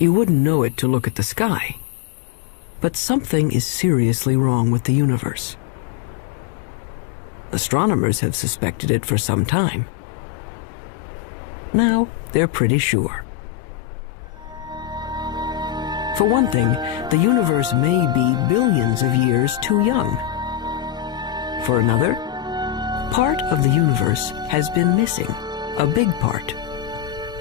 You wouldn't know it to look at the sky. But something is seriously wrong with the universe. Astronomers have suspected it for some time. Now they're pretty sure. For one thing, the universe may be billions of years too young. For another, part of the universe has been missing, a big part.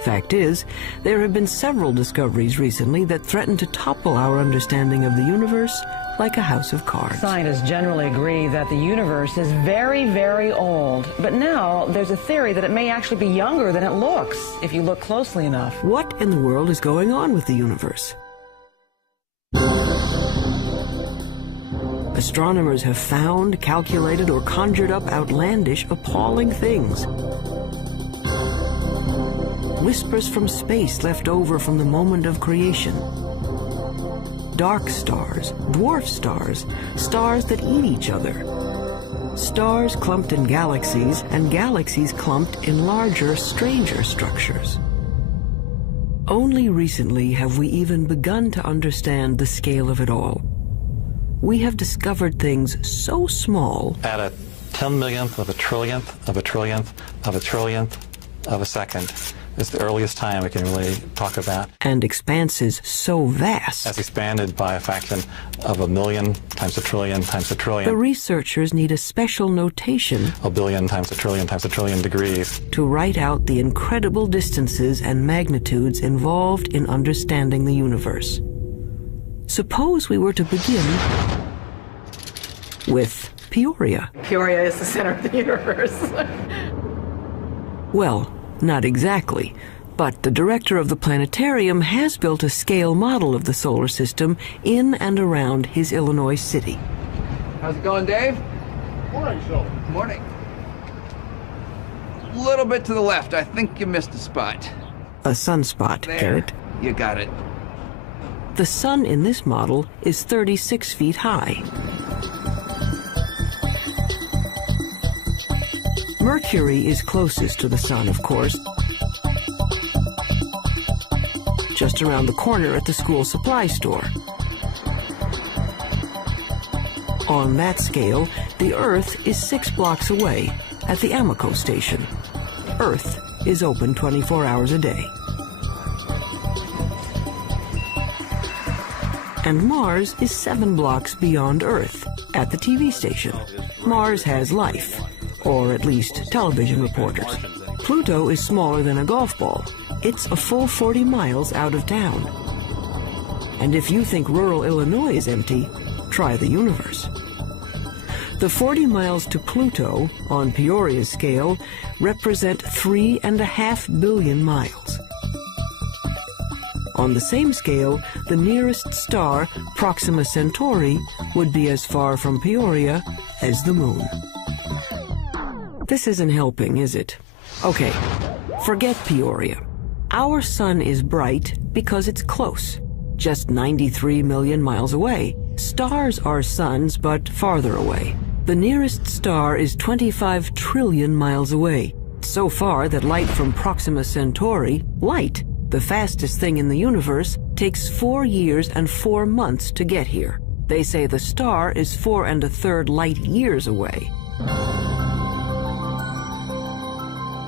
Fact is, there have been several discoveries recently that threaten to topple our understanding of the universe like a house of cards. Scientists generally agree that the universe is very, very old. But now there's a theory that it may actually be younger than it looks if you look closely enough. What in the world is going on with the universe? Astronomers have found, calculated, or conjured up outlandish, appalling things. Whispers from space left over from the moment of creation. Dark stars, dwarf stars, stars that eat each other. Stars clumped in galaxies, and galaxies clumped in larger, stranger structures. Only recently have we even begun to understand the scale of it all. We have discovered things so small. At a 10 millionth of a trillionth of a trillionth of a trillionth of a second is the earliest time we can really talk about. And expanses so vast. As expanded by a fraction of a million times a trillion times a trillion. The researchers need a special notation. A billion times a trillion degrees. To write out the incredible distances and magnitudes involved in understanding the universe. Suppose we were to begin with Peoria. Peoria is the center of the universe. Well, not exactly, but the director of the planetarium has built a scale model of the solar system in and around his Illinois city. How's it going, Dave? Morning, Phil. Morning. A little bit to the left. I think you missed a spot. A sunspot, There. get it? You got it. The sun in this model is 36 feet high. Mercury is closest to the sun, of course, just around the corner at the school supply store. On that scale, the Earth is 6 blocks away at the Amoco station. Earth is open 24 hours a day. And Mars is 7 blocks beyond Earth at the TV station. Mars has life, or at least television reporters. Pluto is smaller than a golf ball. It's a full 40 miles out of town. And if you think rural Illinois is empty, try the universe. The 40 miles to Pluto, on Peoria's scale, represent 3.5 billion miles. On the same scale, the nearest star, Proxima Centauri, would be as far from Peoria as the moon. This isn't helping, is it? Okay, forget Peoria. Our sun is bright because it's close, just 93 million miles away. Stars are suns, but farther away. The nearest star is 25 trillion miles away, so far that light from Proxima Centauri, light, the fastest thing in the universe, takes 4 years and 4 months to get here. They say the star is 4 1/3 light years away.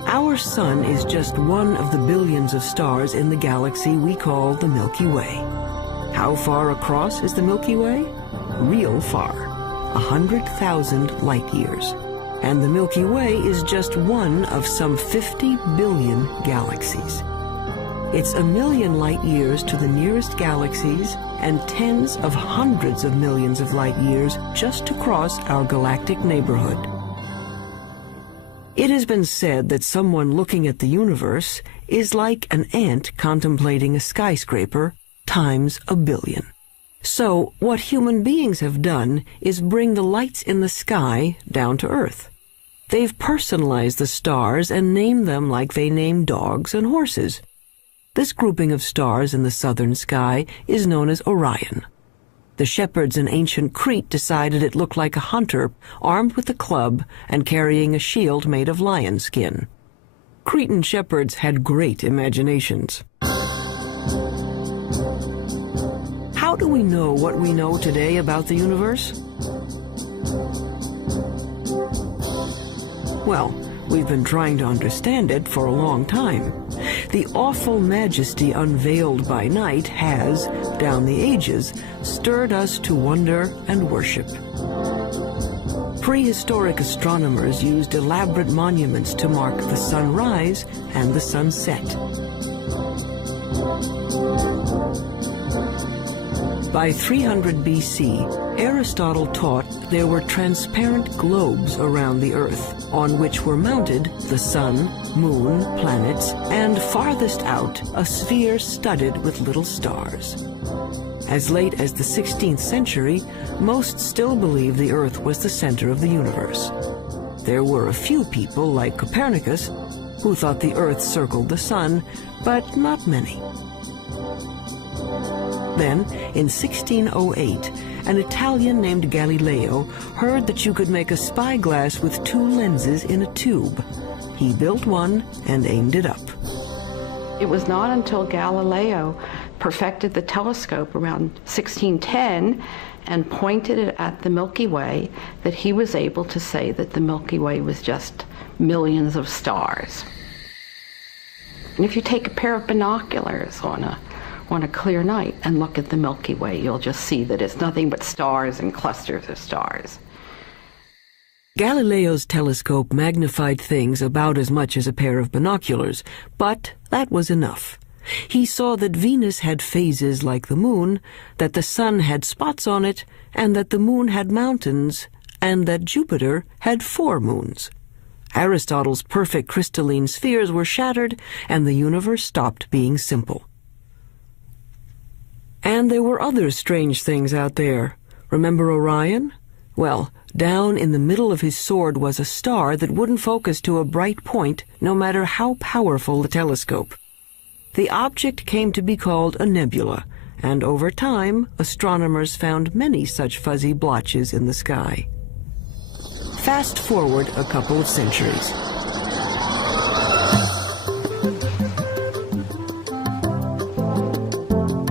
Our sun is just one of the billions of stars in the galaxy we call the Milky Way. How far across is the Milky Way? Real far, 100,000 light years. And the Milky Way is just one of some 50 billion galaxies. It's 1 million light years to the nearest galaxies and tens of hundreds of millions of light years just to cross our galactic neighborhood. It has been said that someone looking at the universe is like an ant contemplating a skyscraper times 1 billion. So what human beings have done is bring the lights in the sky down to Earth. They've personalized the stars and named them like they name dogs and horses. This grouping of stars in the southern sky is known as Orion. The shepherds in ancient Crete decided it looked like a hunter armed with a club and carrying a shield made of lion skin. Cretan shepherds had great imaginations. we know what we know today about the universe? Well, we've been trying to understand it for a long time. The awful majesty unveiled by night has, down the ages, stirred us to wonder and worship. Prehistoric astronomers used elaborate monuments to mark the sunrise and the sunset. By 300 BC, Aristotle taught there were transparent globes around the Earth, on which were mounted the sun, moon, planets, and farthest out, a sphere studded with little stars. As late as the 16th century, most still believed the Earth was the center of the universe. There were a few people, like Copernicus, who thought the Earth circled the sun, but not many. Then, in 1608, an Italian named Galileo heard that you could make a spyglass with two lenses in a tube. He built one and aimed it up. It was not until Galileo perfected the telescope around 1610 and pointed it at the Milky Way that he was able to say that the Milky Way was just millions of stars. And if you take a pair of binoculars on a clear night and look at the Milky Way, you'll just see that it's nothing but stars and clusters of stars. Galileo's telescope magnified things about as much as a pair of binoculars, but that was enough. He saw that Venus had phases like the moon, that the sun had spots on it, and that the moon had mountains, and that Jupiter had 4 moons. Aristotle's perfect crystalline spheres were shattered, and the universe stopped being simple. And there were other strange things out there. Remember Orion? Well, down in the middle of his sword was a star that wouldn't focus to a bright point, no matter how powerful the telescope. The object came to be called a nebula, and over time, astronomers found many such fuzzy blotches in the sky. Fast forward a couple of centuries.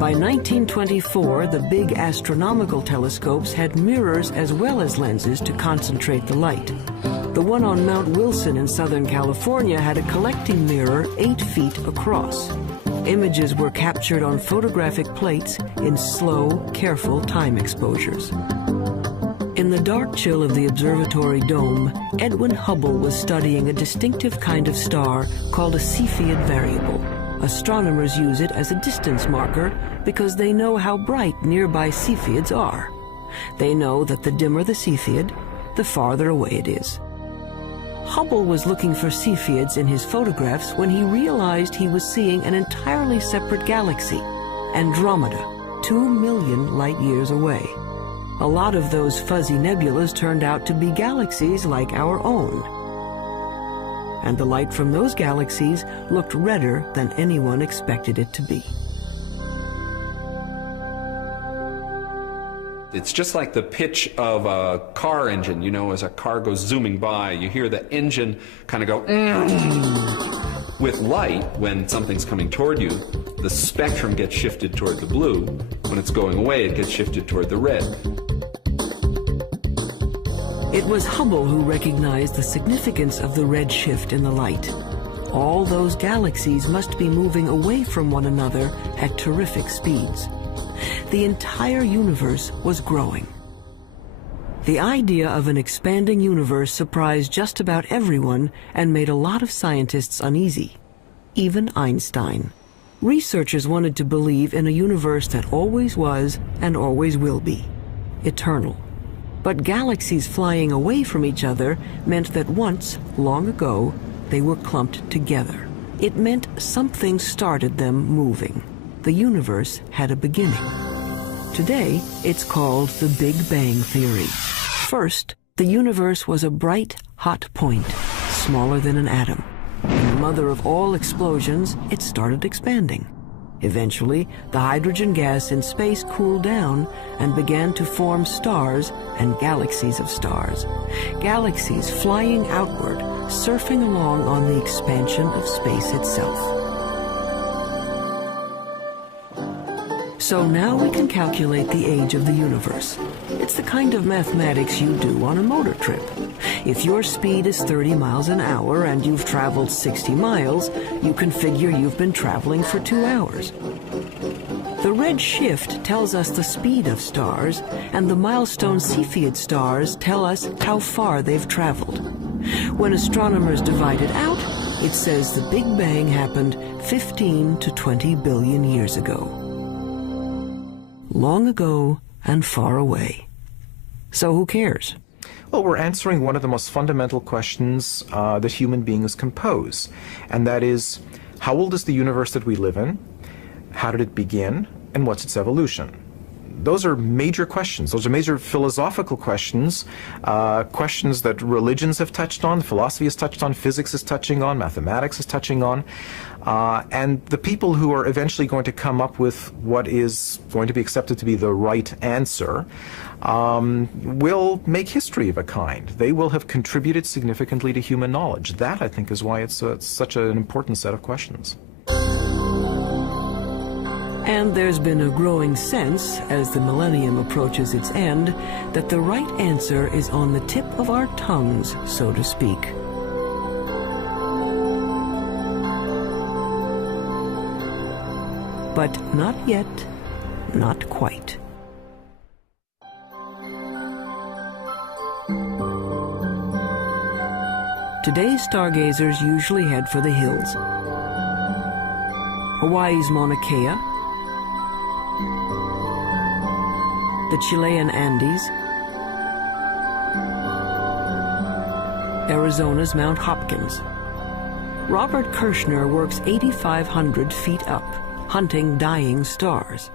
By 1924, the big astronomical telescopes had mirrors as well as lenses to concentrate the light. The one on Mount Wilson in Southern California had a collecting mirror 8 feet across. Images were captured on photographic plates in slow, careful time exposures. In the dark chill of the observatory dome, Edwin Hubble was studying a distinctive kind of star called a Cepheid variable. Astronomers use it as a distance marker because they know how bright nearby Cepheids are. They know that the dimmer the Cepheid, the farther away it is. Hubble was looking for Cepheids in his photographs when he realized he was seeing an entirely separate galaxy, Andromeda, 2 million light-years away. A lot of those fuzzy nebulas turned out to be galaxies like our own. And the light from those galaxies looked redder than anyone expected it to be. It's just like the pitch of a car engine. You know, as a car goes zooming by, you hear the engine kind of go. With light, when something's coming toward you, the spectrum gets shifted toward the blue. When it's going away, it gets shifted toward the red. It was Hubble who recognized the significance of the red shift in the light. All those galaxies must be moving away from one another at terrific speeds. The entire universe was growing. The idea of an expanding universe surprised just about everyone and made a lot of scientists uneasy, even Einstein. Researchers wanted to believe in a universe that always was and always will be, eternal. But galaxies flying away from each other meant that once, long ago, they were clumped together. It meant something started them moving. The universe had a beginning. Today, it's called the Big Bang Theory. First, the universe was a bright, hot point, smaller than an atom. In the mother of all explosions, it started expanding. Eventually, the hydrogen gas in space cooled down and began to form stars and galaxies of stars. Galaxies flying outward, surfing along on the expansion of space itself. So now we can calculate the age of the universe. It's the kind of mathematics you do on a motor trip. If your speed is 30 miles an hour and you've traveled 60 miles, you can figure you've been traveling for 2 hours. The red shift tells us the speed of stars, and the milestone Cepheid stars tell us how far they've traveled. When astronomers divide it out, it says the Big Bang happened 15 to 20 billion years ago. Long ago and far away. So who cares? Well, we're answering one of the most fundamental questions that human beings can pose, and that is, how old is the universe that we live in? How did it begin? And what's its evolution? Those are major questions. Those are major philosophical questions, questions that religions have touched on, philosophy has touched on, physics is touching on, mathematics is touching on. And the people who are eventually going to come up with what is going to be accepted to be the right answer will make history of a kind. They will have contributed significantly to human knowledge. That, I think, is why it's such an important set of questions. And there's been a growing sense, as the millennium approaches its end, that the right answer is on the tip of our tongues, so to speak. But not yet, not quite. Today's stargazers usually head for the hills. Hawaii's Mauna Kea, the Chilean Andes, Arizona's Mount Hopkins. Robert Kirshner works 8,500 feet up, hunting dying stars.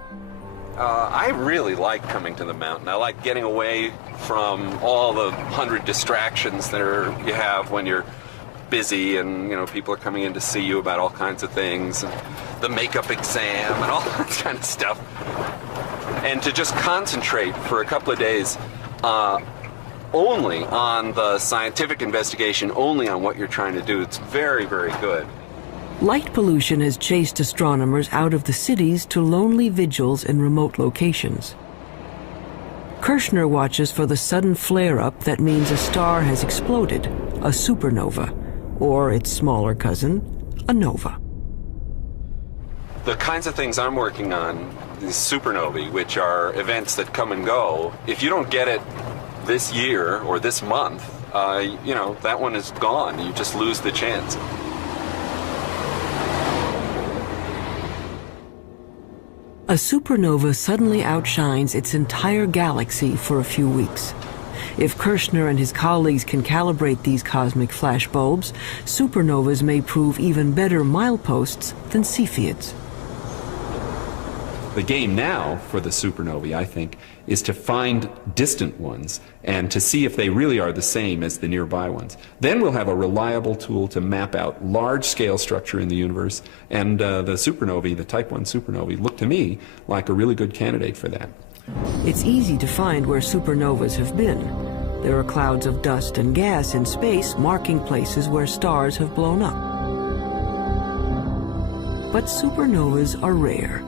I really like coming to the mountain. I like getting away from all the 100 distractions that you have when you're busy, and people are coming in to see you about all kinds of things, and the makeup exam and all that kind of stuff. And to just concentrate for a couple of days only on the scientific investigation, only on what you're trying to do, it's very, very good. Light pollution has chased astronomers out of the cities to lonely vigils in remote locations. Kirshner watches for the sudden flare-up that means a star has exploded, a supernova, or its smaller cousin, a nova. The kinds of things I'm working on, these supernovae, which are events that come and go, if you don't get it this year or this month, that one is gone. You just lose the chance. A supernova suddenly outshines its entire galaxy for a few weeks. If Kirshner and his colleagues can calibrate these cosmic flashbulbs, supernovas may prove even better mileposts than Cepheids. The game now for the supernovae, I think, is to find distant ones and to see if they really are the same as the nearby ones. Then we'll have a reliable tool to map out large-scale structure in the universe, and the supernovae, the Type 1 supernovae, look to me like a really good candidate for that. It's easy to find where supernovas have been. There are clouds of dust and gas in space marking places where stars have blown up. But supernovas are rare.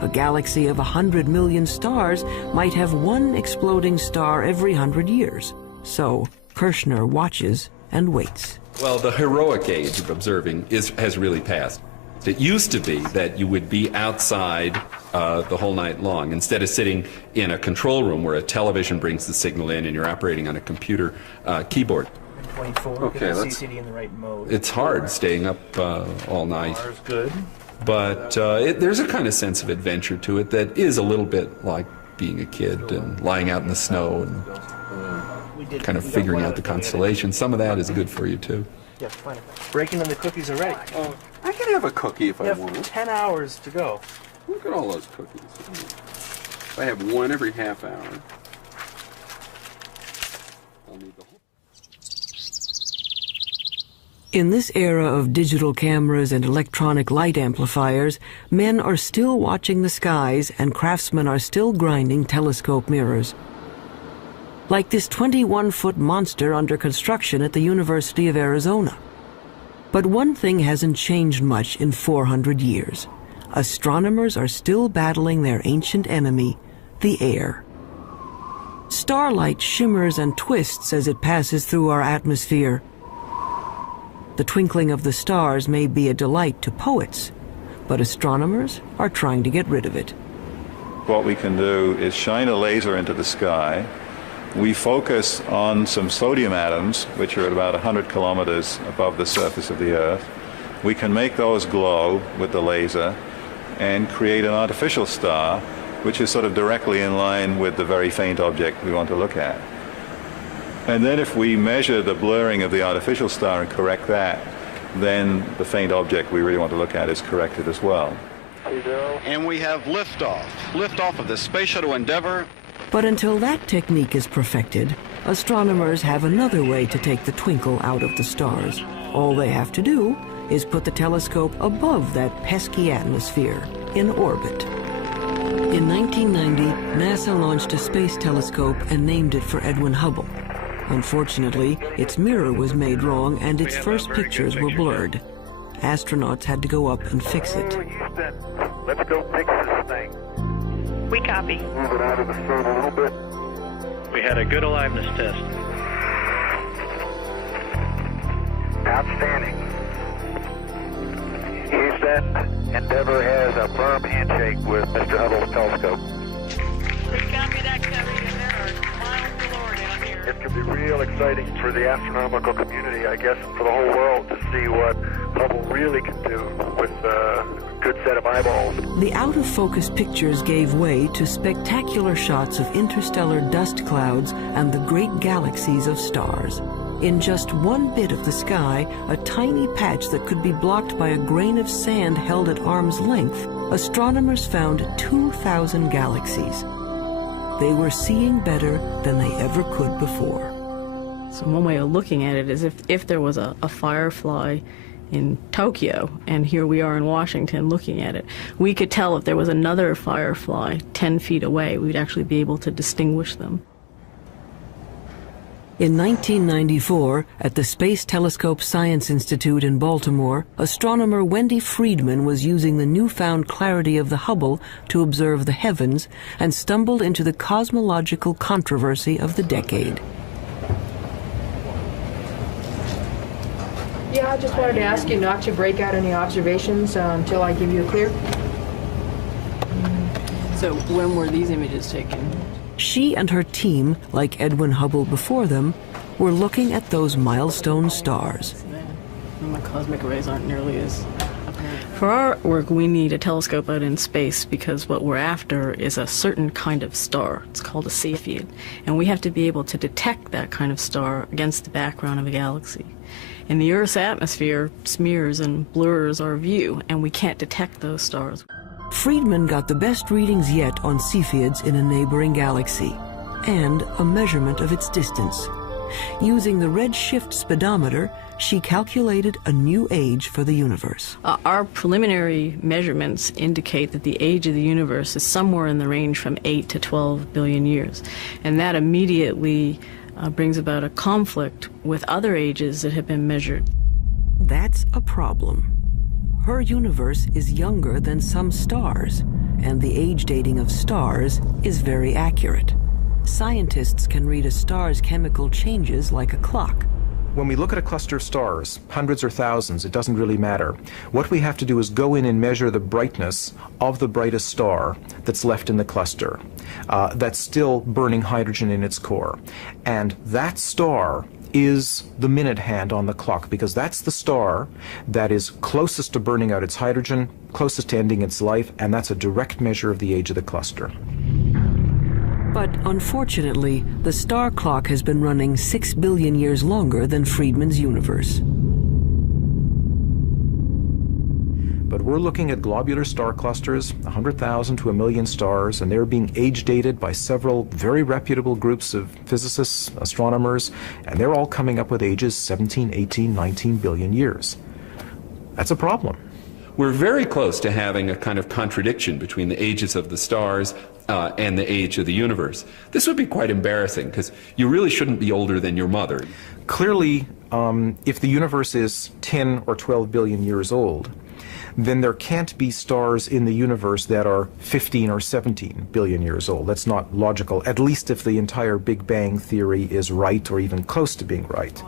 A galaxy of 100 million stars might have one exploding star every 100 years. So Kirshner watches and waits. Well, the heroic age of observing has really passed. It used to be that you would be outside the whole night long, instead of sitting in a control room where a television brings the signal in and you're operating on a computer keyboard. 24, okay, get the CCD in the right mode. It's hard staying up all night. Ours good. But there's a kind of sense of adventure to it that is a little bit like being a kid and lying out in the snow and kind of figuring out the constellations. Some of that is good for you, too. Yeah, fine. Breaking in the cookies are ready. Oh, I can have a cookie if I want. 10 hours to go. Look at all those cookies. I have one every half hour. I'll need the whole. In this era of digital cameras and electronic light amplifiers, men are still watching the skies and craftsmen are still grinding telescope mirrors. Like this 21-foot monster under construction at the University of Arizona. But one thing hasn't changed much in 400 years. astronomers are still battling their ancient enemy, the air. Starlight shimmers and twists as it passes through our atmosphere. The twinkling of the stars may be a delight to poets, but astronomers are trying to get rid of it. What we can do is shine a laser into the sky. We focus on some sodium atoms, which are at about 100 kilometers above the surface of the Earth. We can make those glow with the laser and create an artificial star, which is sort of directly in line with the very faint object we want to look at. And then if we measure the blurring of the artificial star and correct that, then the faint object we really want to look at is corrected as well. And we have liftoff of the Space Shuttle Endeavour. But until that technique is perfected, astronomers have another way to take the twinkle out of the stars. All they have to do is put the telescope above that pesky atmosphere, in orbit. In 1990, NASA launched a space telescope and named it for Edwin Hubble. Unfortunately, its mirror was made wrong and its first pictures were blurred. Astronauts had to go up and fix it. Let's go fix this thing. We copy. Move it out of the sun a little bit. We had a good aliveness test. Outstanding. Houston, Endeavour has a firm handshake with Mr. Hubble's telescope. We copy that, Covey, and there are miles galore down here. It could be real exciting for the astronomical community, I guess, and for the whole world to see what Hubble really can do with a good set of eyeballs. The out-of-focus pictures gave way to spectacular shots of interstellar dust clouds and the great galaxies of stars. In just one bit of the sky, a tiny patch that could be blocked by a grain of sand held at arm's length, astronomers found 2,000 galaxies. They were seeing better than they ever could before. So one way of looking at it is if there was a firefly in Tokyo, and here we are in Washington looking at it, we could tell if there was another firefly 10 feet away, we'd actually be able to distinguish them. In 1994, at the Space Telescope Science Institute in Baltimore, astronomer Wendy Friedman was using the newfound clarity of the Hubble to observe the heavens and stumbled into the cosmological controversy of the decade. Yeah, I just wanted to ask you not to break out any observations until I give you a clear. So when were these images taken? She and her team, like Edwin Hubble before them, were looking at those milestone stars. My cosmic rays aren't nearly as apparent. For our work, we need a telescope out in space because what we're after is a certain kind of star. It's called a Cepheid. And we have to be able to detect that kind of star against the background of a galaxy. And the Earth's atmosphere smears and blurs our view, and we can't detect those stars. Friedman got the best readings yet on Cepheids in a neighboring galaxy, and a measurement of its distance. Using the redshift speedometer, she calculated a new age for the universe. Our preliminary measurements indicate that the age of the universe is somewhere in the range from 8 to 12 billion years. And that immediately brings about a conflict with other ages that have been measured. That's a problem. Her universe is younger than some stars, and the age dating of stars is very accurate. Scientists can read a star's chemical changes like a clock. When we look at a cluster of stars, hundreds or thousands, it doesn't really matter. What we have to do is go in and measure the brightness of the brightest star that's left in the cluster, that's still burning hydrogen in its core. And that star is the minute hand on the clock, because that's the star that is closest to burning out its hydrogen, closest to ending its life, and that's a direct measure of the age of the cluster. But unfortunately, the star clock has been running 6 billion years longer than Friedman's universe. But we're looking at globular star clusters, 100,000 to 1 million stars, and they're being age dated by several very reputable groups of physicists, astronomers, and they're all coming up with ages 17, 18, 19 billion years. That's a problem. We're very close to having a kind of contradiction between the ages of the stars and the age of the universe. This would be quite embarrassing, because you really shouldn't be older than your mother. Clearly, if the universe is 10 or 12 billion years old, then there can't be stars in the universe that are 15 or 17 billion years old. That's not logical, at least if the entire Big Bang theory is right or even close to being right.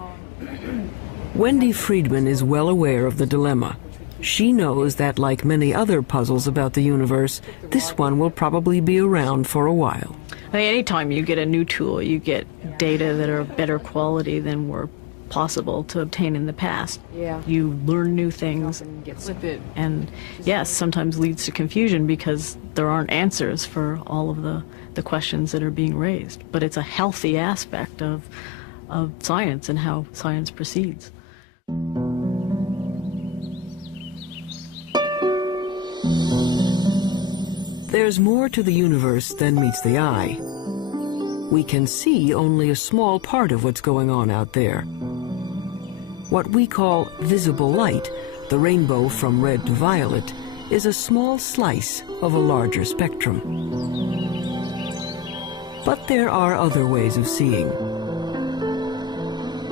Wendy Friedman is well aware of the dilemma. She knows that, like many other puzzles about the universe, this one will probably be around for a while. I mean, anytime you get a new tool, you get data that are of better quality than were possible to obtain in the past. Yeah. You learn new things and yes, sometimes leads to confusion because there aren't answers for all of the questions that are being raised. But it's a healthy aspect of science and how science proceeds. There's more to the universe than meets the eye. We can see only a small part of what's going on out there. What we call visible light, the rainbow from red to violet, is a small slice of a larger spectrum. But there are other ways of seeing.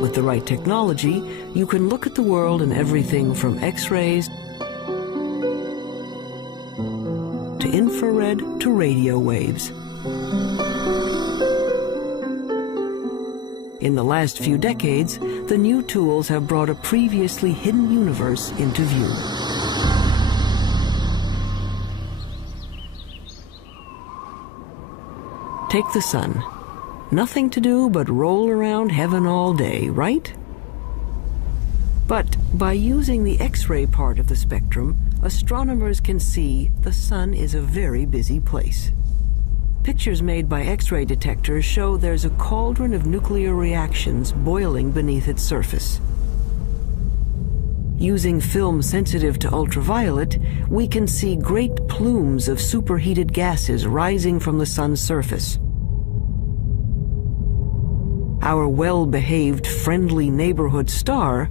With the right technology, you can look at the world in everything from X-rays to infrared to radio waves. In the last few decades, the new tools have brought a previously hidden universe into view. Take the sun. Nothing to do but roll around heaven all day, right? But by using the X-ray part of the spectrum, astronomers can see the sun is a very busy place. Pictures made by X-ray detectors show there's a cauldron of nuclear reactions boiling beneath its surface. Using film sensitive to ultraviolet, we can see great plumes of superheated gases rising from the sun's surface. Our well-behaved, friendly neighborhood star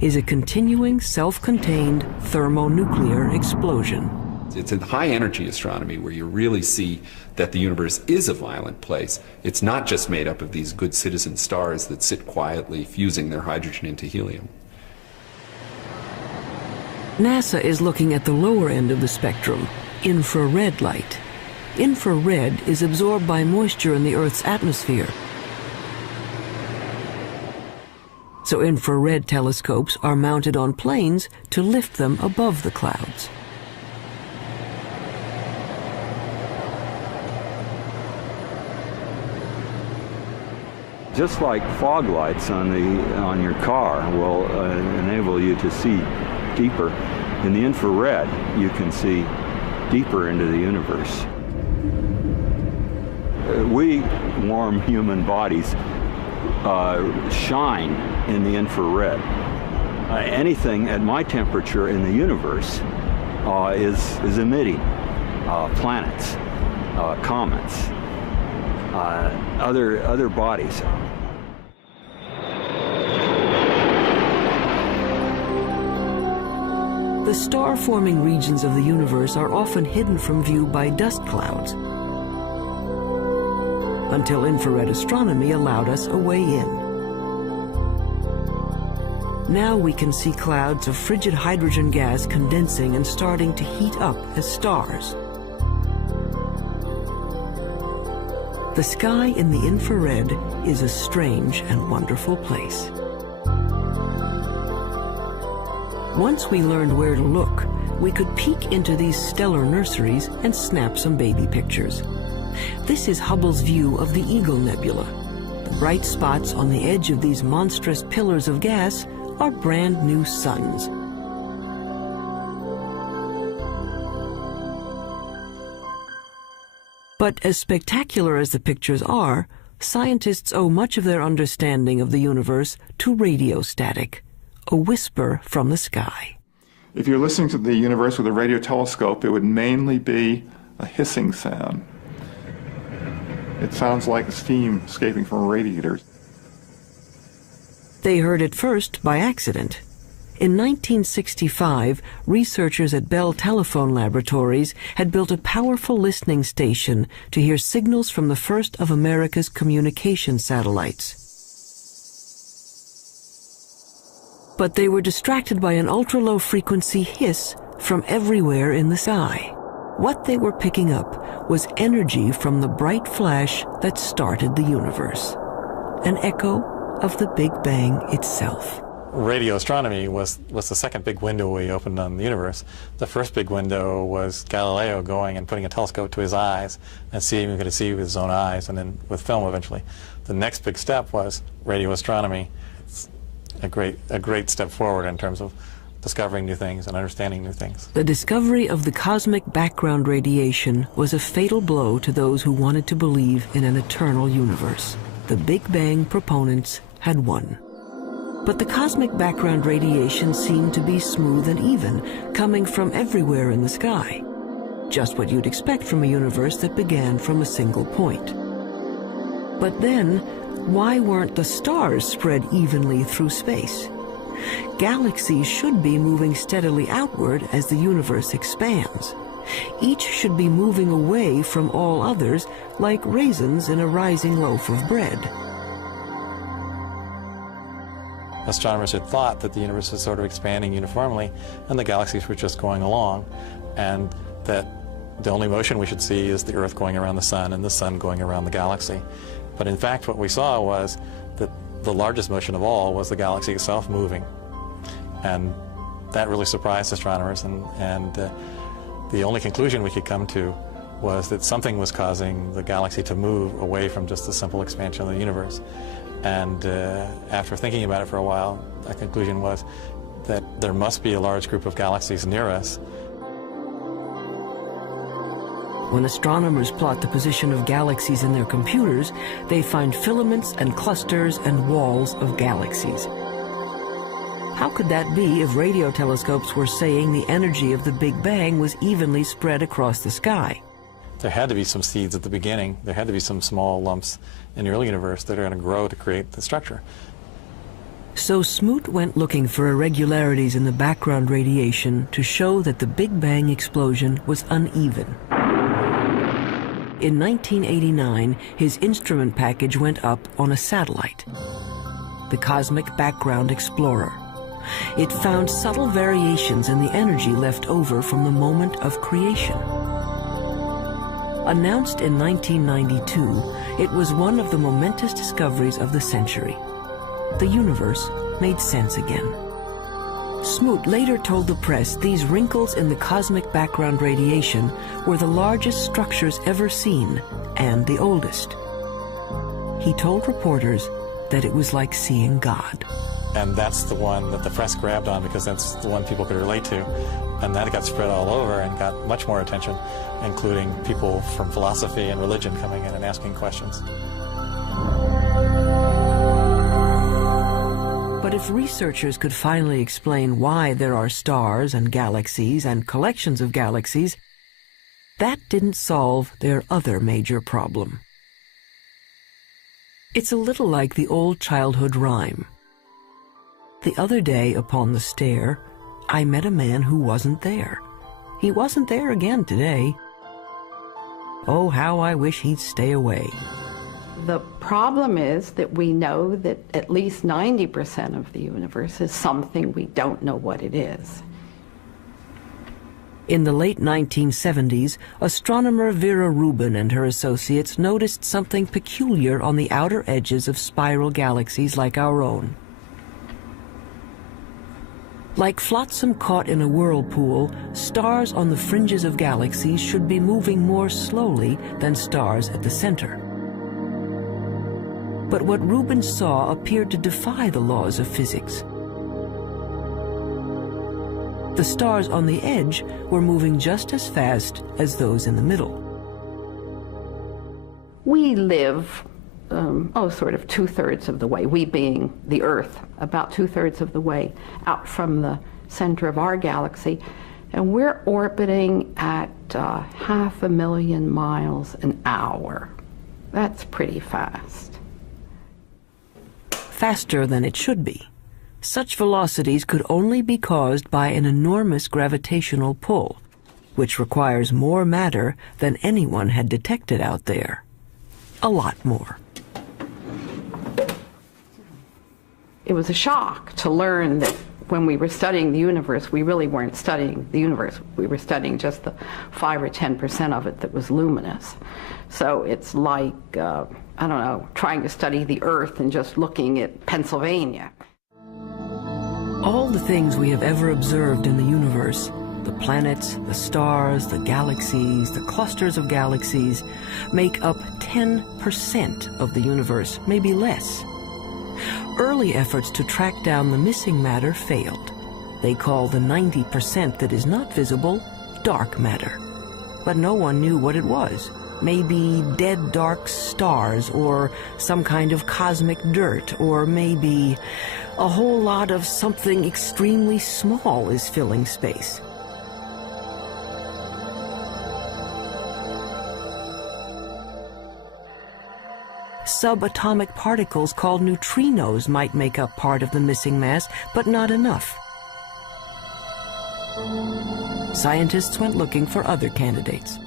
is a continuing, self-contained thermonuclear explosion. It's in high-energy astronomy where you really see that the universe is a violent place. It's not just made up of these good citizen stars that sit quietly fusing their hydrogen into helium. NASA is looking at the lower end of the spectrum, infrared light. Infrared is absorbed by moisture in the Earth's atmosphere. So infrared telescopes are mounted on planes to lift them above the clouds. Just like fog lights on your car will enable you to see deeper, in the infrared you can see deeper into the universe. We warm human bodies shine in the infrared. Anything at my temperature in the universe is emitting planets, comets, other bodies. The star-forming regions of the universe are often hidden from view by dust clouds, until infrared astronomy allowed us a way in. Now we can see clouds of frigid hydrogen gas condensing and starting to heat up as stars. The sky in the infrared is a strange and wonderful place. Once we learned where to look, we could peek into these stellar nurseries and snap some baby pictures. This is Hubble's view of the Eagle Nebula. The bright spots on the edge of these monstrous pillars of gas are brand new suns. But as spectacular as the pictures are, scientists owe much of their understanding of the universe to radio static, a whisper from the sky. If you're listening to the universe with a radio telescope, it would mainly be a hissing sound. It sounds like steam escaping from a radiator. They heard it first by accident. In 1965, researchers at Bell Telephone Laboratories had built a powerful listening station to hear signals from the first of America's communication satellites. But they were distracted by an ultra-low frequency hiss from everywhere in the sky. What they were picking up was energy from the bright flash that started the universe, an echo of the Big Bang itself. Radio astronomy was the second big window we opened on the universe. The first big window was Galileo going and putting a telescope to his eyes and seeing what he could see with his own eyes, and then with film eventually. The next big step was radio astronomy. It's a great step forward in terms of discovering new things and understanding new things. The discovery of the cosmic background radiation was a fatal blow to those who wanted to believe in an eternal universe. The Big Bang proponents had won. But the cosmic background radiation seemed to be smooth and even, coming from everywhere in the sky. Just what you'd expect from a universe that began from a single point. But then, why weren't the stars spread evenly through space? Galaxies should be moving steadily outward as the universe expands. Each should be moving away from all others like raisins in a rising loaf of bread. Astronomers had thought that the universe was sort of expanding uniformly and the galaxies were just going along, and that the only motion we should see is the Earth going around the sun and the sun going around the galaxy. But in fact what we saw was that the largest motion of all was the galaxy itself moving. And that really surprised astronomers, and the only conclusion we could come to was that something was causing the galaxy to move away from just the simple expansion of the universe. And after thinking about it for a while, the conclusion was that there must be a large group of galaxies near us. When astronomers plot the position of galaxies in their computers, they find filaments and clusters and walls of galaxies. How could that be if radio telescopes were saying the energy of the Big Bang was evenly spread across the sky? There had to be some seeds at the beginning. There had to be some small lumps in the early universe that are going to grow to create the structure. So Smoot went looking for irregularities in the background radiation to show that the Big Bang explosion was uneven. In 1989, his instrument package went up on a satellite, the Cosmic Background Explorer. It found subtle variations in the energy left over from the moment of creation. Announced in 1992, it was one of the momentous discoveries of the century. The universe made sense again. Smoot later told the press these wrinkles in the cosmic background radiation were the largest structures ever seen and the oldest. He told reporters that it was like seeing God. And that's the one that the press grabbed on because that's the one people could relate to. And that got spread all over and got much more attention, including people from philosophy and religion coming in and asking questions. But if researchers could finally explain why there are stars and galaxies and collections of galaxies, that didn't solve their other major problem. It's a little like the old childhood rhyme. The other day upon the stair, I met a man who wasn't there. He wasn't there again today. Oh, how I wish he'd stay away. The problem is that we know that at least 90% of the universe is something we don't know what it is. In the late 1970s, astronomer Vera Rubin and her associates noticed something peculiar on the outer edges of spiral galaxies like our own. Like flotsam caught in a whirlpool, stars on the fringes of galaxies should be moving more slowly than stars at the center. But what Rubin saw appeared to defy the laws of physics. The stars on the edge were moving just as fast as those in the middle. We live, sort of 2/3 of the way, we being the Earth, about 2/3 of the way out from the center of our galaxy, and we're orbiting at 500,000 miles an hour. That's pretty fast. Faster than it should be. Such velocities could only be caused by an enormous gravitational pull, which requires more matter than anyone had detected out there. A lot more. It was a shock to learn that when we were studying the universe, we really weren't studying the universe. We were studying just the 5 or 10% of it that was luminous. So it's like, I don't know, trying to study the Earth and just looking at Pennsylvania. All the things we have ever observed in the universe, the planets, the stars, the galaxies, the clusters of galaxies, make up 10% of the universe, maybe less. Early efforts to track down the missing matter failed. They call the 90% that is not visible dark matter. But no one knew what it was. Maybe dead dark stars, or some kind of cosmic dirt, or maybe a whole lot of something extremely small is filling space. Subatomic particles called neutrinos might make up part of the missing mass, but not enough. Scientists went looking for other candidates.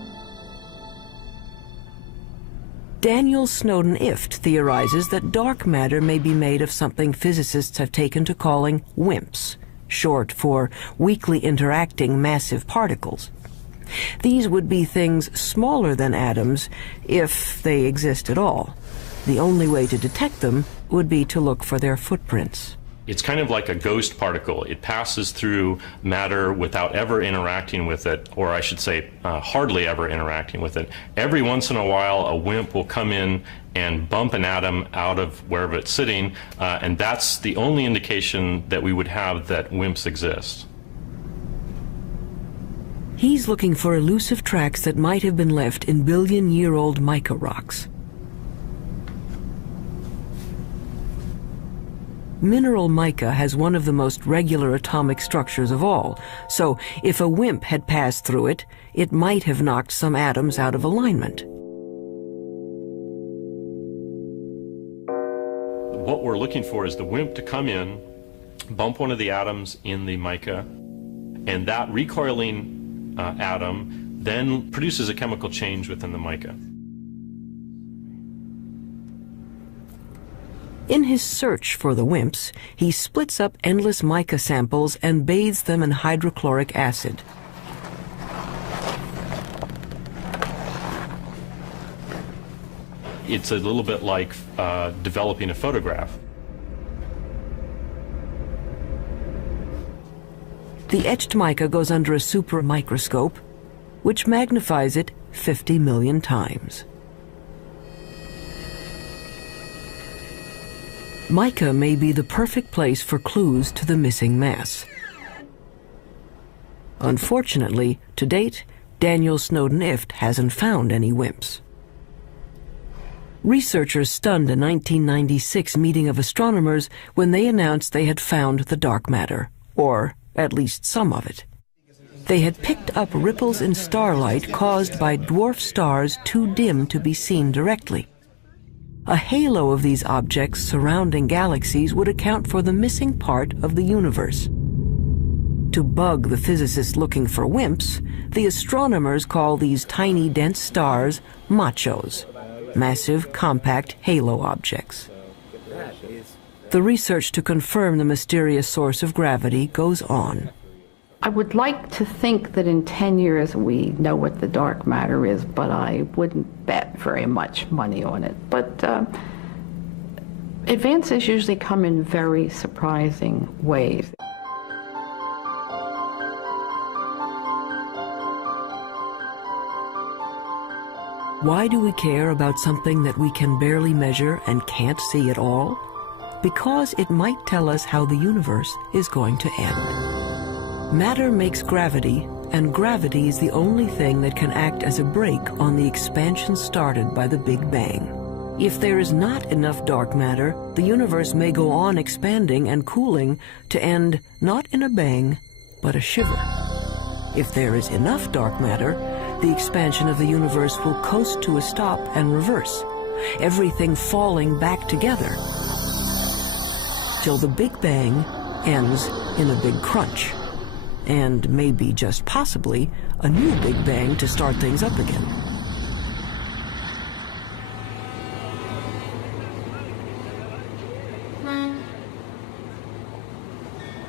Daniel Snowden-Ift theorizes that dark matter may be made of something physicists have taken to calling WIMPs, short for weakly interacting massive particles. These would be things smaller than atoms, if they exist at all. The only way to detect them would be to look for their footprints. It's kind of like a ghost particle. It passes through matter without ever interacting with it, or I should say hardly ever interacting with it. Every once in a while, a WIMP will come in and bump an atom out of wherever it's sitting, and that's the only indication that we would have that WIMPs exist. He's looking for elusive tracks that might have been left in billion-year-old mica rocks. Mineral mica has one of the most regular atomic structures of all, so if a WIMP had passed through it, it might have knocked some atoms out of alignment. What we're looking for is the WIMP to come in, bump one of the atoms in the mica, and that recoiling atom then produces a chemical change within the mica. In his search for the WIMPs, he splits up endless mica samples and bathes them in hydrochloric acid. It's a little bit like developing a photograph. The etched mica goes under a super microscope, which magnifies it 50 million times. Mica may be the perfect place for clues to the missing mass. Unfortunately, to date, Daniel Snowden-Ift hasn't found any WIMPs. Researchers stunned a 1996 meeting of astronomers when they announced they had found the dark matter, or at least some of it. They had picked up ripples in starlight caused by dwarf stars too dim to be seen directly. A halo of these objects surrounding galaxies would account for the missing part of the universe. To bug the physicists looking for WIMPs, the astronomers call these tiny dense stars machos, massive compact halo objects. The research to confirm the mysterious source of gravity goes on. I would like to think that in 10 years we know what the dark matter is, but I wouldn't bet very much money on it. But advances usually come in very surprising ways. Why do we care about something that we can barely measure and can't see at all? Because it might tell us how the universe is going to end. Matter makes gravity, and gravity is the only thing that can act as a brake on the expansion started by the Big Bang. If there is not enough dark matter, the universe may go on expanding and cooling to end not in a bang, but a shiver. If there is enough dark matter, the expansion of the universe will coast to a stop and reverse, everything falling back together, till the Big Bang ends in a big crunch. And maybe, just possibly, a new Big Bang to start things up again.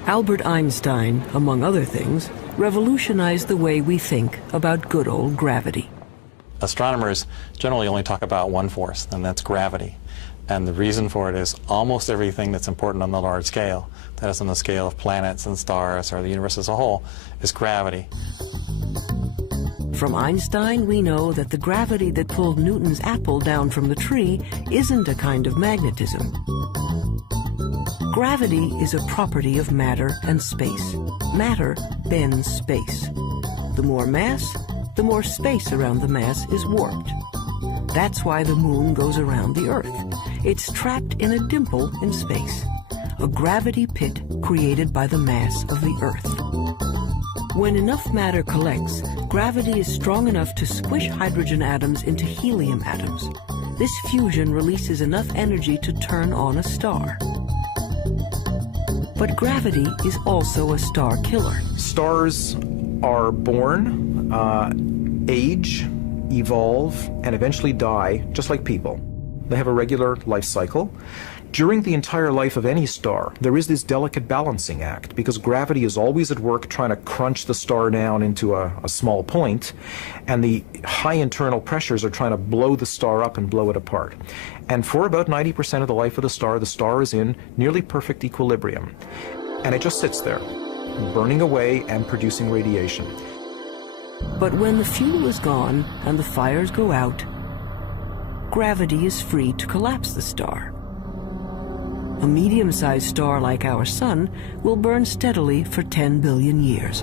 Albert Einstein, among other things, revolutionized the way we think about good old gravity. Astronomers generally only talk about one force, and that's gravity. And the reason for it is almost everything that's important on the large scale, that is on the scale of planets and stars or the universe as a whole, is gravity. From Einstein, we know that the gravity that pulled Newton's apple down from the tree isn't a kind of magnetism. Gravity is a property of matter and space. Matter bends space. The more mass, the more space around the mass is warped. That's why the moon goes around the Earth. It's trapped in a dimple in space, a gravity pit created by the mass of the Earth. When enough matter collects, gravity is strong enough to squish hydrogen atoms into helium atoms. This fusion releases enough energy to turn on a star. But gravity is also a star killer. Stars are born, age, evolve, and eventually die, just like people. They have a regular life cycle. During the entire life of any star, there is this delicate balancing act, because gravity is always at work trying to crunch the star down into a small point, and the high internal pressures are trying to blow the star up and blow it apart. And for about 90% of the life of the star is in nearly perfect equilibrium. And it just sits there, burning away and producing radiation. But when the fuel is gone and the fires go out, gravity is free to collapse the star. A medium-sized star like our Sun will burn steadily for 10 billion years.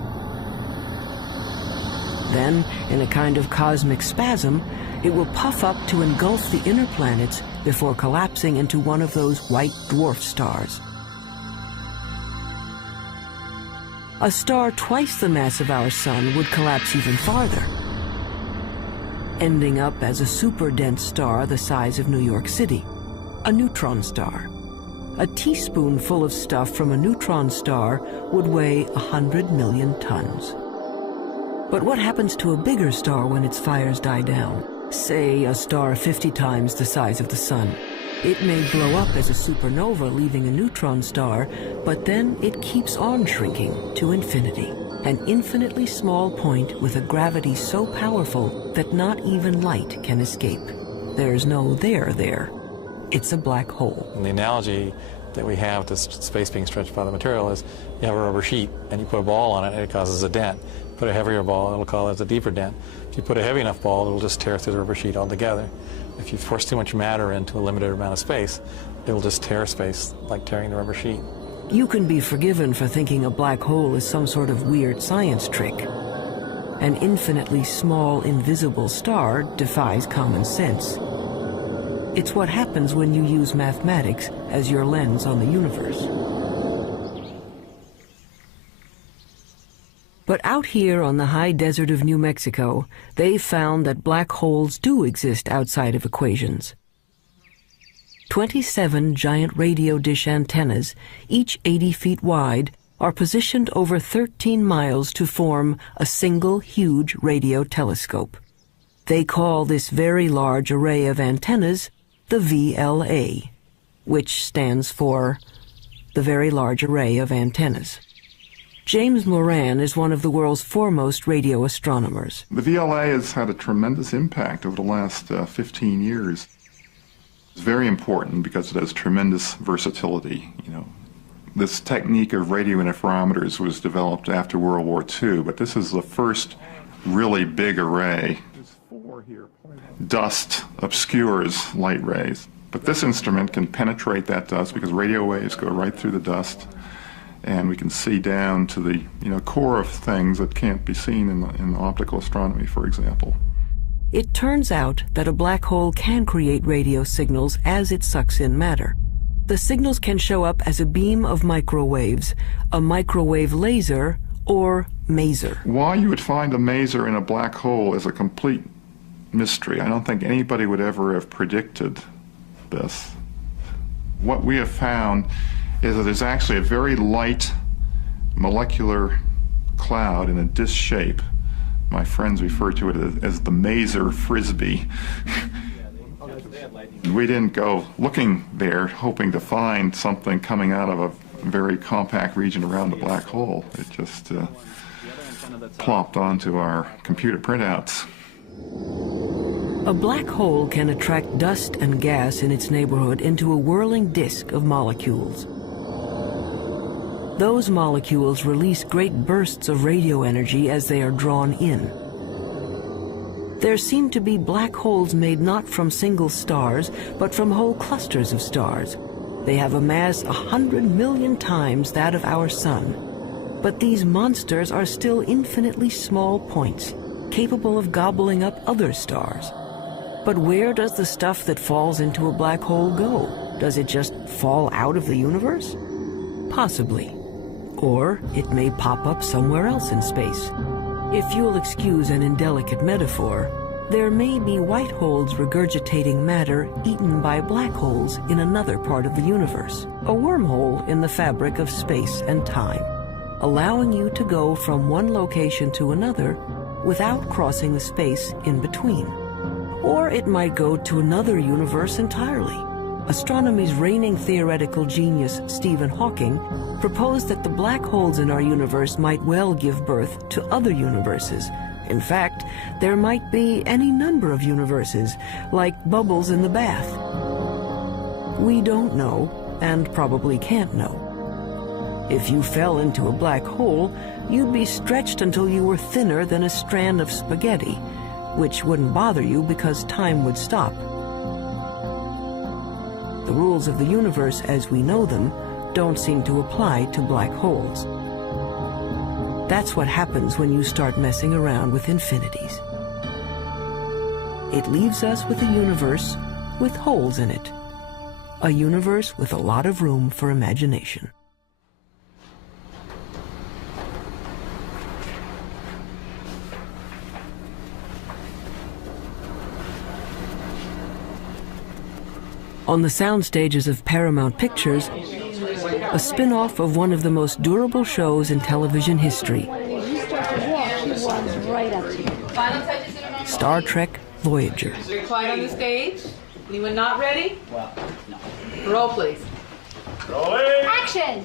Then, in a kind of cosmic spasm, it will puff up to engulf the inner planets before collapsing into one of those white dwarf stars. A star twice the mass of our Sun would collapse even farther, ending up as a super-dense star the size of New York City, a neutron star. A teaspoonful of stuff from a neutron star would weigh 100 million tons. But what happens to a bigger star when its fires die down? Say a star 50 times the size of the Sun. It may blow up as a supernova, leaving a neutron star, but then it keeps on shrinking to infinity. An infinitely small point with a gravity so powerful that not even light can escape. There's no there there. It's a black hole. And the analogy that we have to space being stretched by the material is you have a rubber sheet and you put a ball on it and it causes a dent. Put a heavier ball, it'll cause a deeper dent. If you put a heavy enough ball, it'll just tear through the rubber sheet altogether. If you force too much matter into a limited amount of space, it'll just tear space like tearing the rubber sheet. You can be forgiven for thinking a black hole is some sort of weird science trick. An infinitely small, invisible star defies common sense. It's what happens when you use mathematics as your lens on the universe. But out here on the high desert of New Mexico, they've found that black holes do exist outside of equations. 27 giant radio dish antennas, each 80 feet wide, are positioned over 13 miles to form a single huge radio telescope. They call this very large array of antennas the VLA, which stands for the Very Large Array of Antennas. James Moran is one of the world's foremost radio astronomers. The VLA has had a tremendous impact over the last 15 years. It's very important because it has tremendous versatility. This technique of radio interferometers was developed after World War II, but this is the first really big array. Dust obscures light rays, but this instrument can penetrate that dust because radio waves go right through the dust, and we can see down to the core of things that can't be seen in optical astronomy, for example. It turns out that a black hole can create radio signals as it sucks in matter. The signals can show up as a beam of microwaves, a microwave laser, or maser. Why you would find a maser in a black hole is a complete mystery. I don't think anybody would ever have predicted this. What we have found is that there's actually a very light molecular cloud in a disc shape. My friends refer to it as the maser frisbee. We didn't go looking there hoping to find something coming out of a very compact region around the black hole. It just plopped onto our computer printouts. A black hole can attract dust and gas in its neighborhood into a whirling disk of molecules. Those molecules release great bursts of radio energy as they are drawn in. There seem to be black holes made not from single stars, but from whole clusters of stars. They have a mass 100 million times that of our sun. But these monsters are still infinitely small points, capable of gobbling up other stars. But where does the stuff that falls into a black hole go? Does it just fall out of the universe? Possibly. Or it may pop up somewhere else in space. If you'll excuse an indelicate metaphor, there may be white holes regurgitating matter eaten by black holes in another part of the universe, a wormhole in the fabric of space and time, allowing you to go from one location to another without crossing the space in between. Or it might go to another universe entirely. Astronomy's reigning theoretical genius, Stephen Hawking, proposed that the black holes in our universe might well give birth to other universes. In fact, there might be any number of universes, like bubbles in the bath. We don't know, and probably can't know. If you fell into a black hole, you'd be stretched until you were thinner than a strand of spaghetti, which wouldn't bother you because time would stop. The rules of the universe as we know them don't seem to apply to black holes. That's what happens when you start messing around with infinities. It leaves us with a universe with holes in it. A universe with a lot of room for imagination. On the sound stages of Paramount Pictures, a spin-off of one of the most durable shows in television history, Star Trek Voyager. Quiet on the stage. Anyone not ready? Roll, please. Action!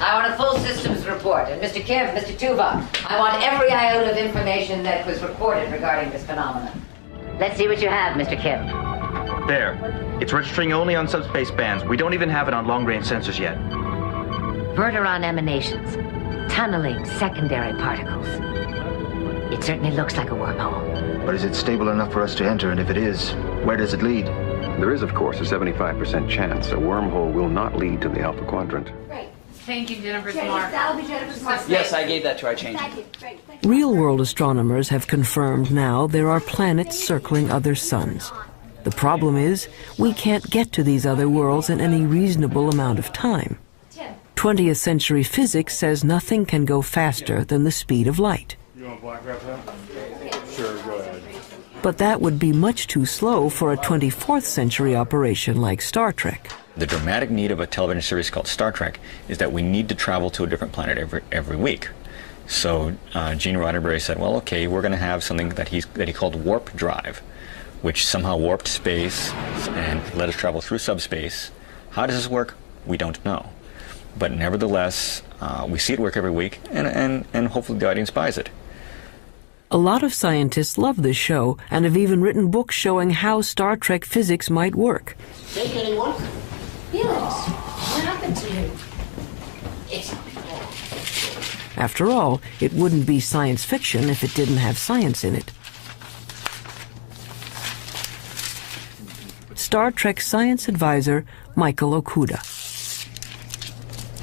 I want a full systems report. And Mr. Kemp, Mr. Tuvok, I want every iota of information that was recorded regarding this phenomenon. Let's see what you have, Mr. Kemp. There. It's registering only on subspace bands. We don't even have it on long-range sensors yet. Verteron emanations. Tunneling secondary particles. It certainly looks like a wormhole. But is it stable enough for us to enter? And if it is, where does it lead? There is, of course, a 75% chance a wormhole will not lead to the Alpha Quadrant. Great. Thank you, Jennifer's mark. Yes, I gave that to her. I changed it. Real-world astronomers have confirmed now there are planets circling other suns. The problem is, we can't get to these other worlds in any reasonable amount of time. 20th century physics says nothing can go faster than the speed of light. You want black wrap that? Sure, go ahead. But that would be much too slow for a 24th century operation like Star Trek. The dramatic need of a television series called Star Trek is that we need to travel to a different planet every week. So Gene Roddenberry said, well, okay, we're going to have something that he called warp drive, which somehow warped space and let us travel through subspace. How does this work? We don't know. But nevertheless, we see it work every week, and hopefully the audience buys it. A lot of scientists love this show and have even written books showing how Star Trek physics might work. Take anyone? Felix, what happened to you? It's... After all, it wouldn't be science fiction if it didn't have science in it. Star Trek science advisor Michael Okuda.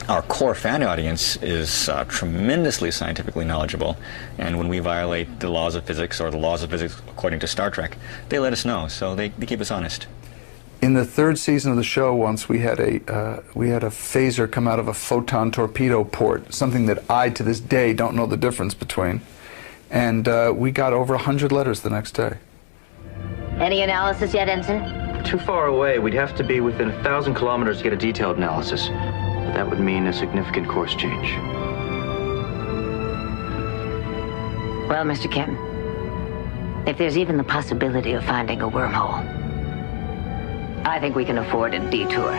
Our core fan audience is tremendously scientifically knowledgeable, and when we violate the laws of physics or the laws of physics according to Star Trek, they let us know, so they keep us honest. In the third season of the show, once we had a phaser come out of a photon torpedo port, something that I, to this day, don't know the difference between, and we got over 100 letters the next day. Any analysis yet, Ensign? Too far away. We'd have to be within 1,000 kilometers to get a detailed analysis. But that would mean a significant course change. Well, Mr. Kemp, if there's even the possibility of finding a wormhole, I think we can afford a detour.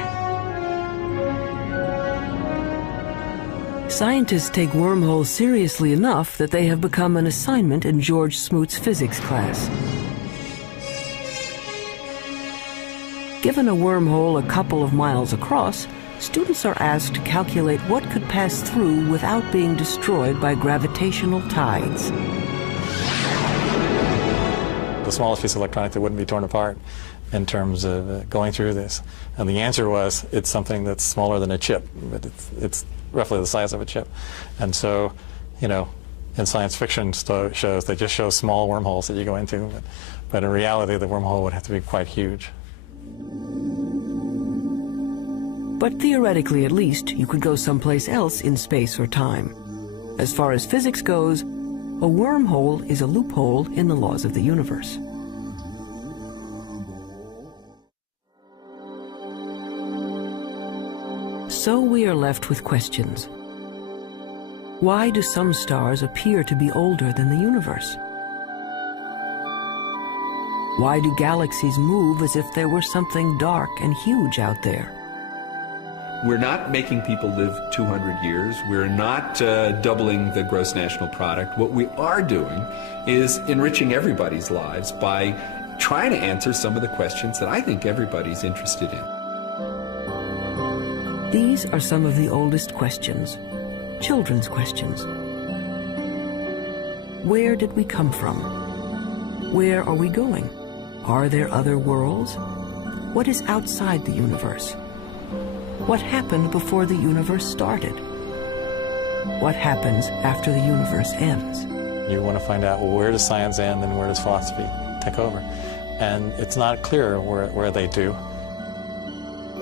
Scientists take wormholes seriously enough that they have become an assignment in George Smoot's physics class. Given a wormhole a couple of miles across, students are asked to calculate what could pass through without being destroyed by gravitational tides. The smallest piece of electronic that wouldn't be torn apart in terms of going through this. And the answer was, it's something that's smaller than a chip, but it's roughly the size of a chip. And so, you know, in science fiction shows, they just show small wormholes that you go into, but in reality, the wormhole would have to be quite huge. But theoretically, at least, you could go someplace else in space or time. As far as physics goes, a wormhole is a loophole in the laws of the universe. So we are left with questions. Why do some stars appear to be older than the universe? Why do galaxies move as if there were something dark and huge out there? We're not making people live 200 years. We're not doubling the gross national product. What we are doing is enriching everybody's lives by trying to answer some of the questions that I think everybody's interested in. These are some of the oldest questions, children's questions. Where did we come from? Where are we going? Are there other worlds? What is outside the universe? What happened before the universe started? What happens after the universe ends? You want to find out, well, where does science end and where does philosophy take over? And it's not clear where they do.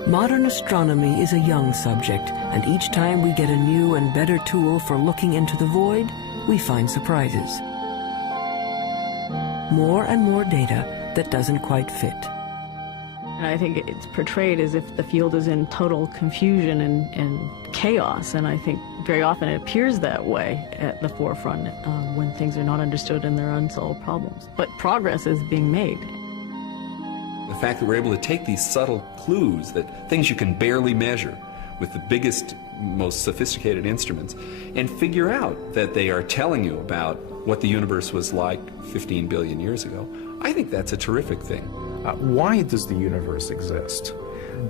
Modern astronomy is a young subject, and each time we get a new and better tool for looking into the void, we find surprises. More and more data that doesn't quite fit. And I think it's portrayed as if the field is in total confusion and chaos, and I think very often it appears that way at the forefront when things are not understood and there are unsolved problems. But progress is being made. The fact that we're able to take these subtle clues, that things you can barely measure with the biggest, most sophisticated instruments, and figure out that they are telling you about what the universe was like 15 billion years ago, I think that's a terrific thing. Why does the universe exist?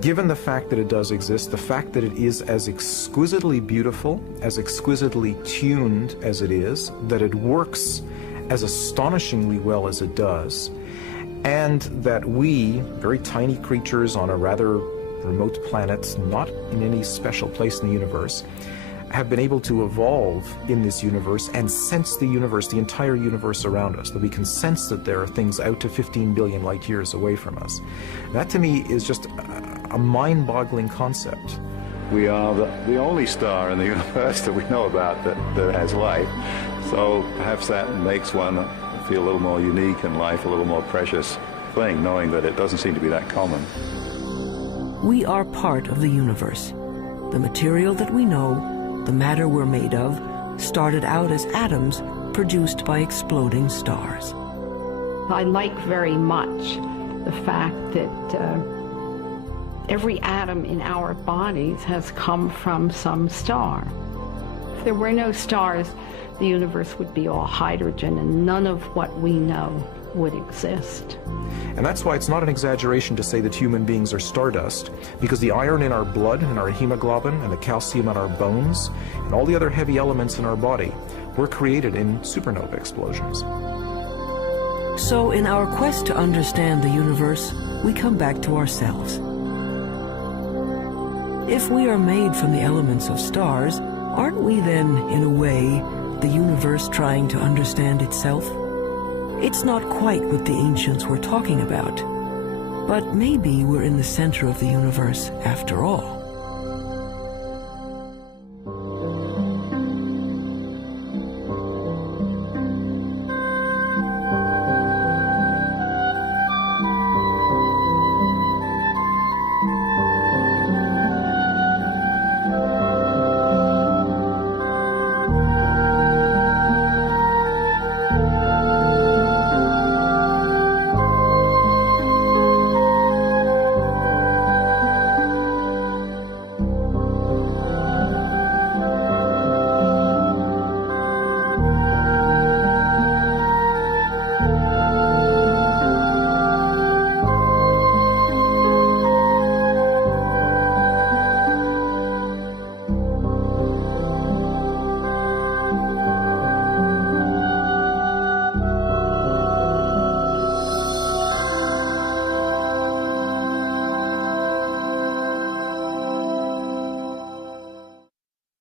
Given the fact that it does exist, the fact that it is as exquisitely beautiful, as exquisitely tuned as it is, that it works as astonishingly well as it does, and that we, very tiny creatures on a rather remote planet, not in any special place in the universe, have been able to evolve in this universe and sense the universe, the entire universe around us, that we can sense that there are things out to 15 billion light years away from us. That to me is just a mind-boggling concept. We are the only star in the universe that we know about that has life, so perhaps that makes one feel a little more unique and life a little more precious thing, knowing that it doesn't seem to be that common. We are part of the universe. The material that we know, the matter we're made of, started out as atoms produced by exploding stars. I like very much the fact that every atom in our bodies has come from some star. If there were no stars, the universe would be all hydrogen, and none of what we know would exist. And that's why it's not an exaggeration to say that human beings are stardust, because the iron in our blood and our hemoglobin and the calcium in our bones and all the other heavy elements in our body were created in supernova explosions. So in our quest to understand the universe, we come back to ourselves. If we are made from the elements of stars, aren't we then, in a way, the universe trying to understand itself? It's not quite what the ancients were talking about, but maybe we're in the center of the universe after all.